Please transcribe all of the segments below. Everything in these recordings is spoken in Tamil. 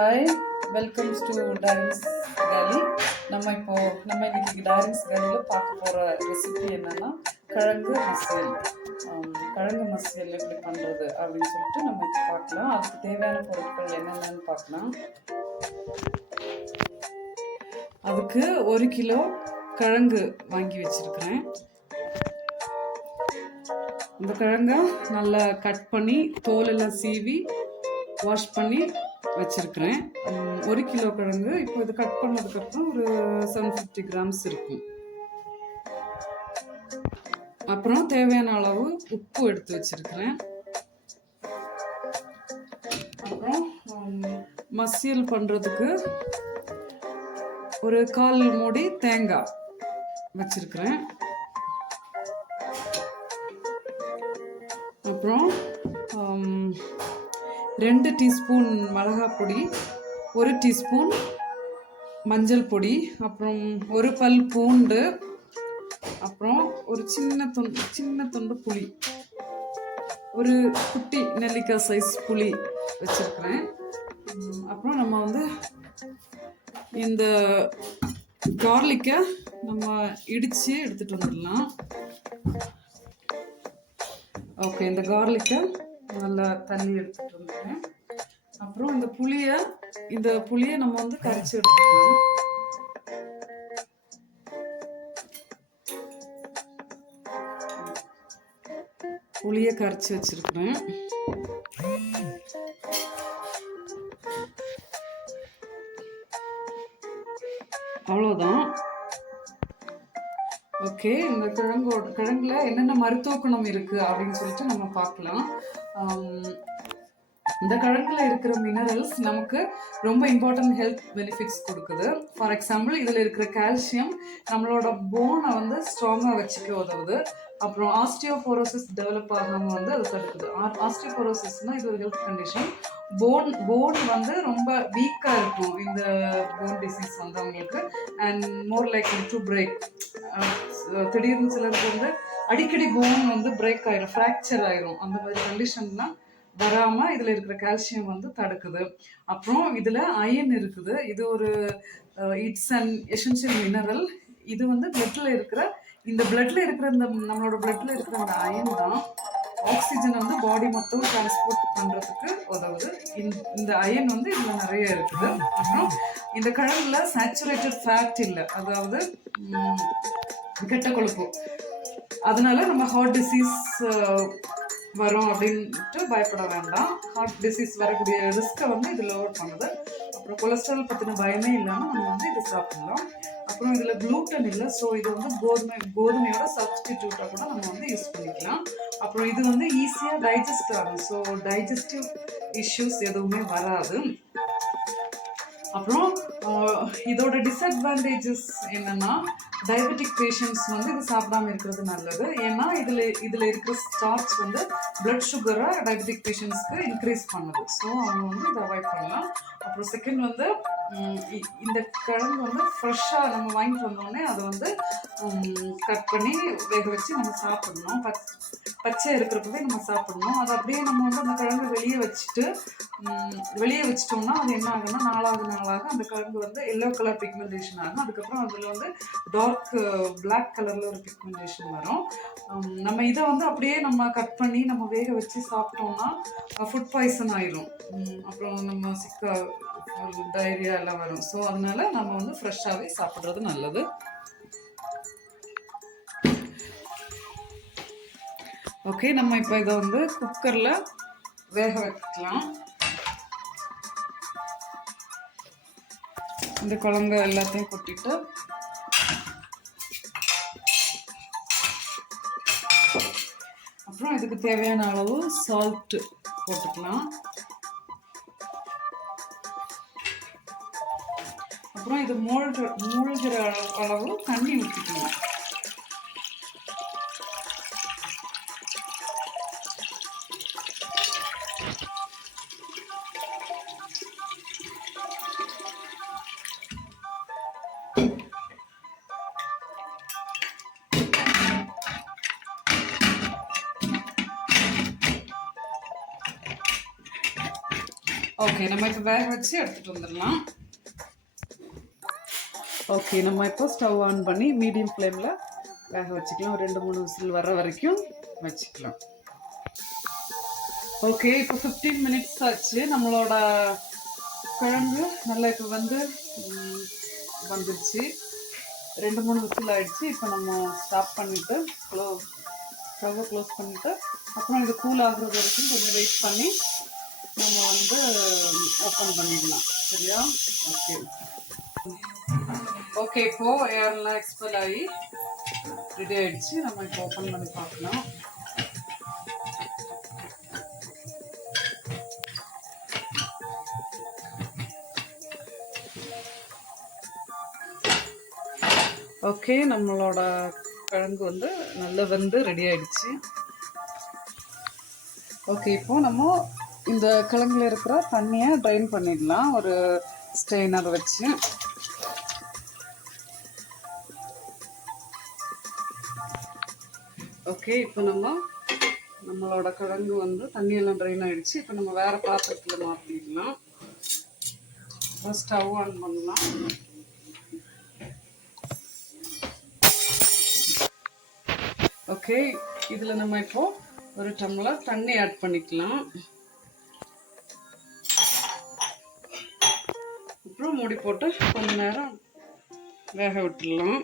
ஹாய், வெல்கம்ஸ் டு டைரன்ஸ் கேலி. நம்ம இன்னைக்கு டைரன்ஸ் கேலியில் பார்க்க போகிற ரெசிபி என்னென்னா கிழங்கு மசியல். கிழங்கு மசியல் எப்படி பண்ணுறது அப்படின்னு சொல்லிட்டு நம்ம இப்போ பார்க்கலாம். அதுக்கு தேவையான பொருட்கள் என்னென்னு பார்க்கலாம். அதுக்கு 1 கிலோ கிழங்கு வாங்கி வச்சுருக்கிறேன். இந்த கிழங்கை நல்லா கட் பண்ணி தோலெல்லாம் சீவி வாஷ் பண்ணி வச்சுருக்கிறேன். 1 கிலோ கிழங்கு. இப்போ இது கட் பண்ணதுக்கப்புறம் ஒரு 750 கிராம்ஸ் இருக்கும். அப்புறம் தேவையான அளவு உப்பு எடுத்து வச்சுருக்கிறேன். அப்புறம் மசியல் பண்ணுறதுக்கு ஒரு 1/4 மூடி தேங்காய் வச்சுருக்கிறேன். அப்புறம் 2 டீஸ்பூன் மிளகாய் பொடி, 1 டீஸ்பூன் மஞ்சள் பொடி, அப்புறம் 1 பல் பூண்டு, அப்புறம் ஒரு சின்ன துண்டு புளி, ஒரு குட்டி நெல்லிக்காய் சைஸ் புளி வச்சுருக்கிறேன். அப்புறம் நம்ம இந்த கார்லிக்கை நம்ம இடித்து எடுத்துகிட்டு வந்துடலாம். ஓகே, இந்த கார்லிக்கை நல்லா தண்ணி எடுத்துகிட்டு வந்துட்டேன். அப்புறம் இந்த புளியை நம்ம கரைச்சி எடுத்துக்கலாம். புளியை கரைச்சி வச்சிருக்கிறேன். அவ்வளோதான். ஓகே, இந்த கிழங்குல என்னென்ன மருத்துவ குணம் இருக்குது அப்படின்னு சொல்லிட்டு நம்ம பார்க்கலாம். இந்த கிழங்குல இருக்கிற மினரல்ஸ் நமக்கு ரொம்ப இம்பார்ட்டன்ட் ஹெல்த் பெனிஃபிட்ஸ் கொடுக்குது. ஃபார் எக்ஸாம்பிள், இதில் இருக்கிற கால்சியம் நம்மளோட போனை ஸ்ட்ராங்காக வச்சுக்க உதவுது. அப்புறம் ஆஸ்டியோபோரோசிஸ் டெவலப் ஆகாமல் அது தடுக்குது. ஆஸ்டியோபோரோசிஸ்னால் இது ஒரு ஹெல்த் கண்டிஷன். போன் ரொம்ப வீக்காக இருக்கும் இந்த போன் டிசீஸ் அவங்களுக்கு. And more like to break. திடீர்னு சிலருக்கு அடிக்கடி போன் பிரேக் ஆயிரும், ஃப்ராக்சர் ஆயிரும். அந்த மாதிரி கண்டிஷன்லாம் வராமல் இதில் இருக்கிற கால்சியம் தடுக்குது. அப்புறம் இதில் அயன் இருக்குது. இது ஒரு இட்ஸ் அன் எசென்ஷியல் மினரல். இது பிளட்ல இருக்கிற நம்மளோட பிளட்ல இருக்கிற அந்த அயன் தான் ஆக்சிஜனை பாடி மொத்தம் டிரான்ஸ்போர்ட் பண்ணுறதுக்கு உதவுது. இந்த அயன் இதில் நிறைய இருக்குது. அப்புறம் இந்த கிழங்குல சேச்சுரேட்டட் ஃபேட் இல்லை, அதாவது கெட்ட கொழுப்பு. அதனால நம்ம ஹார்ட் டிசீஸ் வரும் அப்படின்ட்டு பயப்பட வேண்டாம். ஹார்ட் டிசீஸ் வரக்கூடிய ரிஸ்க்கை இது லோவர் பண்ணுது. அப்புறம் கொலஸ்ட்ரால் பற்றின பயமே இல்லாமல் நம்ம இதை சாப்பிடலாம். அப்புறம் இதில் குளூட்டன் இல்லை, ஸோ இது கோதுமையோட சப்ஸ்டிடியூட்டாக கூட நம்ம யூஸ் பண்ணிக்கலாம். அப்புறம் இது ஈஸியாக டைஜஸ்ட் ஆகும், ஸோ டைஜஸ்டிவ் இஷ்யூஸ் எதுவுமே வராது. அப்புறம் இதோட டிஸ்அட்வான்டேஜஸ் என்னன்னா, டயபெட்டிக் பேஷண்ட்ஸ் இது சாப்பிடாம இருக்கிறது நல்லது. ஏன்னா இதில் இருக்கிற ஸ்டார்ச் பிளட் சுகரை டயபெட்டிக் பேஷண்ட்ஸ்க்கு இன்க்ரீஸ் பண்ணுது. ஸோ அவங்க இதை அவாய்ட் பண்ணலாம். அப்புறம் செகண்ட் இந்த கிழங்கு ஃப்ரெஷ்ஷாக நம்ம வாங்கிட்டு வந்தோடனே அதை கட் பண்ணி வேக வச்சு நம்ம சாப்பிடணும். பச்சை இருக்கிறப்பவே நம்ம சாப்பிடணும். அது அப்படியே நம்ம அந்த கிழங்கு வெளியே வச்சிட்டோம்னா அது என்ன ஆகுன்னா, நாளாக அந்த கிழங்கு எல்லோ கலர் பிக்மெண்டேஷன் ஆகும். அதுக்கப்புறம் அதில் டார்க் பிளாக் கலரில் ஒரு பிக்மெண்டேஷன் வரும். நம்ம இதை அப்படியே நம்ம கட் பண்ணி நம்ம வேக வச்சு சாப்பிட்டோம்னா ஃபுட் பாய்சன் ஆயிரும். அப்புறம் நம்ம டயரியா எல்லாம் வரும். ஸோ அதனால நம்ம ஃப்ரெஷ்ஷாகவே சாப்பிட்றது நல்லது. ஓகே, நம்ம இப்போ இதை குக்கரில் வேக வைக்கலாம். இந்த குழம்பு எல்லாத்தையும் கொட்டிட்டு அப்புறம் இதுக்கு தேவையான அளவு சால்ட் போட்டுக்கலாம். அப்புறம் இது மூழ்கிற அளவு தண்ணி ஊற்றிக்கலாம். ஓகே, நம்ம இப்போ வேக வச்சு எடுத்துகிட்டு வந்துடலாம். ஓகே, நம்ம இப்போ ஸ்டவ் ஆன் பண்ணி மீடியம் ஃப்ளேமில் வேக வச்சுக்கலாம். ஒரு 2-3 விசில் வர வரைக்கும் வச்சுக்கலாம். ஓகே, இப்போ 15 மினிட்ஸ் ஆச்சு. நம்மளோட குழம்பு நல்லா இப்போ வந்துடுச்சு. 2-3 விசில் ஆயிடுச்சு. இப்போ நம்ம ஸ்டாப் பண்ணிவிட்டு ஸ்டவ்வை க்ளோஸ் பண்ணிவிட்டு அப்புறம் இது கூல் ஆகுறது வரைக்கும் கொஞ்சம் வெயிட் பண்ணி நம்ம ஓப்பன் பண்ணிடலாம். சரியா? ஓகே ஓகே, இப்போ ஏர்லாம் எக்ஸ்பெல் ஆகி ரெடி ஆயிடுச்சு. நம்ம இப்போ ஓப்பன் பண்ணி பார்க்கலாம். ஓகே, நம்மளோட கிழங்கு நல்லா ரெடி ஆயிடுச்சு. ஓகே, இப்போ நம்ம இந்த கிழங்குல இருக்கிற தண்ணியை ட்ரைன் பண்ணிடலாம் ஒரு ஸ்ட்ரெயினர் வச்சு. ஓகே, இப்போ நம்மளோட கிழங்கு தண்ணியெல்லாம் ட்ரைன் ஆயிடுச்சு. இப்போ நம்ம வேற பாத்திரத்தில் மாற்றிடலாம். ஸ்டவ் ஆன் பண்ணலாம். ஓகே, இதில் நம்ம இப்போ ஒரு டம்ளர் தண்ணி ஆட் பண்ணிக்கலாம். அப்புறம் மூடி போட்டு கொஞ்ச நேரம் வேக விட்டுடலாம்.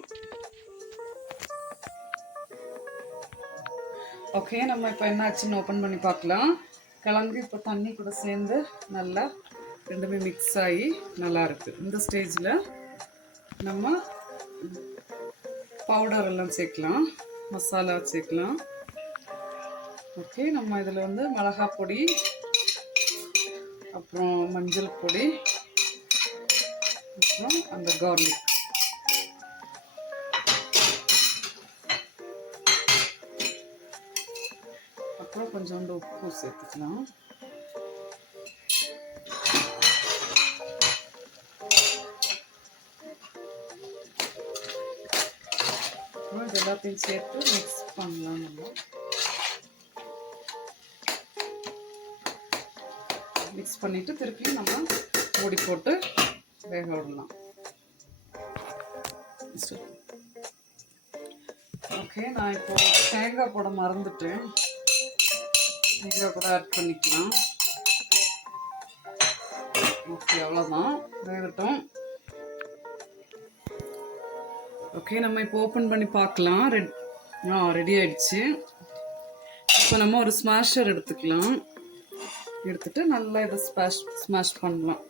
ஓகே, நம்ம இப்போ என்ன ஆச்சுன்னு ஓப்பன் பண்ணி பார்க்கலாம். கிழங்கு இப்போ தண்ணி கூட சேர்ந்து நல்லா ரெண்டுமே மிக்ஸ் ஆகி நல்லா இருக்கு. இந்த ஸ்டேஜில் நம்ம பவுடர் எல்லாம் சேர்க்கலாம், மசாலா சேர்க்கலாம். ஓகே, நம்ம இதில் மிளகாய் பொடி, அப்புறம் மஞ்சள் பொடி, அப்புறம் அந்த கார்லிக், அப்புறம் கொஞ்சோண்டு உப்பு சேர்த்துக்கலாம். அப்புறம் இது எல்லாத்தையும் சேர்த்து மிக்ஸ் பண்ணலாம். நம்ம மிக்ஸ் பண்ணிவிட்டு திருப்பி நம்ம மூடி போட்டு வேக விடலாம். ஓகே, நான் இப்போ தேங்காய் போட மறந்துட்டேன். தேங்காய் கூட ஆட் பண்ணிக்கலாம். ஓகே, அவ்வளோதான், வேகட்டும். ஓகே, நம்ம இப்போ ஓப்பன் பண்ணி பார்க்கலாம். ரெடி ஆயிடுச்சு. இப்போ நம்ம ஒரு ஸ்மாஷர் எடுத்துக்கலாம். எடுத்துட்டு நல்லா இதை ஸ்மாஷ் பண்ணலாம்.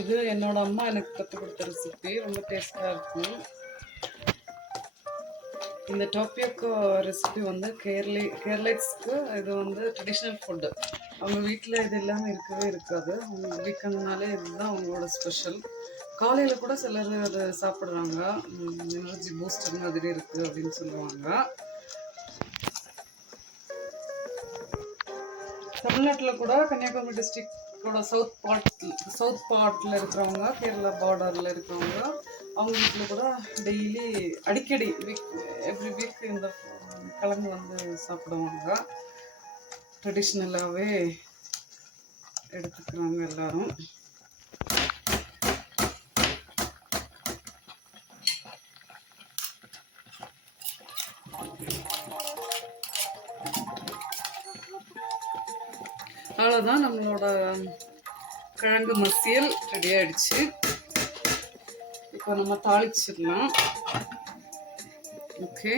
இது என்னோட அம்மா எனக்கு கற்றுக் கொடுத்த ரெசிபி. ரொம்ப டேஸ்டாக இருக்கும். இந்த டாப்பியோக்கா ரெசிபி கேரளைட்ஸ்க்கு இது ட்ரெடிஷ்னல் ஃபுட்டு. அவங்க வீட்டில் இது எல்லாமே இருக்கவே இருக்காது. அவங்க வீக்கெண்ட்னாலே இதுதான் அவங்களோட ஸ்பெஷல். காலையில் கூட சிலர் அதை சாப்பிட்றாங்க. எனர்ஜி பூஸ்டர் மாதிரி இருக்குது அப்படின்னு சொல்லுவாங்க. தமிழ்நாட்டில் கூட கன்னியாகுமரி டிஸ்ட்ரிக்டோட சவுத் பார்ட்டில் இருக்கிறவங்க, கேரளா பார்டரில் இருக்கிறவங்க, அவங்க வீட்டில் கூட டெய்லி அடிக்கடி எவ்ரி வீக் இந்த கிழங்கு சாப்பிடுவாங்க. ட்ரெடிஷ்னலாகவே எடுத்துக்கிறாங்க எல்லாரும். அவ்வளோதான், நம்மளோட கிழங்கு மசியல் ரெடி ஆயிடுச்சு. இப்போ நம்ம தாளிச்சிடலாம். ஓகே,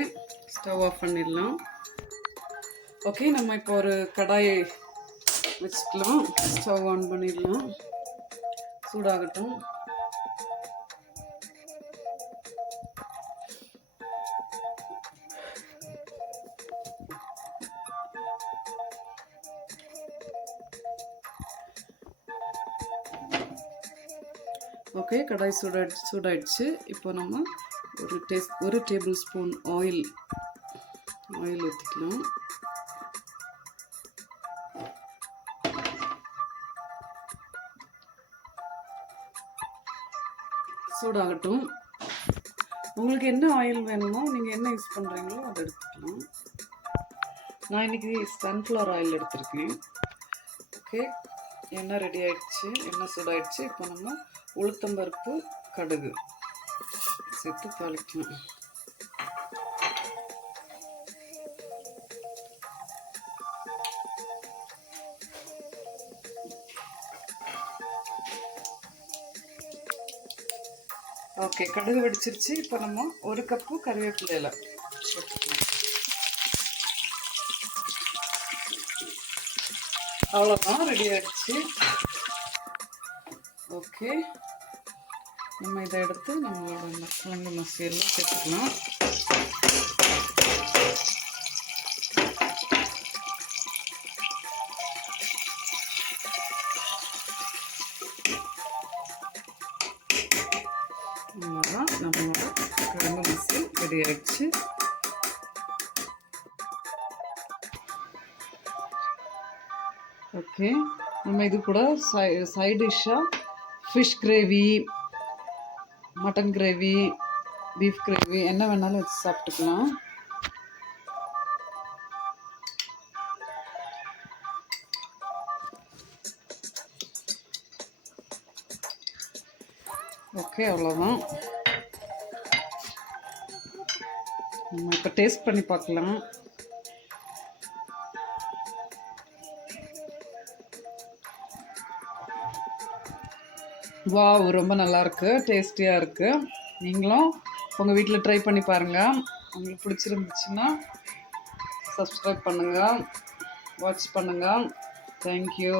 ஸ்டவ் ஆஃப் பண்ணிடலாம். ஓகே, நம்ம இப்போ ஒரு கடாயை வச்சுக்கலாம். ஸ்டவ் ஆன் பண்ணிடலாம். சூடாகட்டும். ஓகே, கடாய் சூடாயிடுச்சு. இப்போ நம்ம ஒரு டேபிள் ஸ்பூன் ஆயில் ஊற்றிக்கலாம். சூடாகட்டும். உங்களுக்கு என்ன ஆயில் வேணுமோ, நீங்கள் என்ன யூஸ் பண்ணுறீங்களோ அதை எடுத்துக்கலாம். நான் இன்றைக்கி சன்ஃப்ளவர் ஆயில் எடுத்திருக்கேன். ஓகே, எண்ணெய் ரெடி ஆகிடுச்சு, எண்ணெய் சூடாயிடுச்சு. இப்போ நம்ம உளுத்தம்பருப்பு, கடுகு சேர்த்து தாளிக்கலாம். ஓகே, கடுகு வெடிச்சிருச்சு. இப்போ நம்ம 1 கப்பு கறிவேப்பிலை இலை போட்டுக்கலாம். அவ்வளோதான், ரெடி ஆகிடுச்சு. ஓகே, நம்ம இதை எடுத்து நம்மளோட கிழங்கு மசியெல்லாம் சேர்த்துக்கலாம். அவ்வளோதான், நம்மளோட கிழங்கு மசியல் ரெடி ஆகிடுச்சு. ஓகே, நம்ம இது கூட சைட் டிஷ்ஷாக fish gravy, mutton gravy, beef gravy என்ன வேணாலும் வச்சு சாப்பிட்டுக்கலாம். ஓகே, அவ்வளோதான். நம்ம இப்போ டேஸ்ட் பண்ணி பார்க்கலாம். வாவ், ரொம்ப நல்லாயிருக்கு, டேஸ்டியாக இருக்குது. நீங்களும் உங்கள் வீட்டில் ட்ரை பண்ணி பாருங்கள். உங்களுக்கு பிடிச்சிருந்துச்சுன்னா சப்ஸ்கிரைப் பண்ணுங்கள், வாட்ச் பண்ணுங்கள். தேங்க்யூ.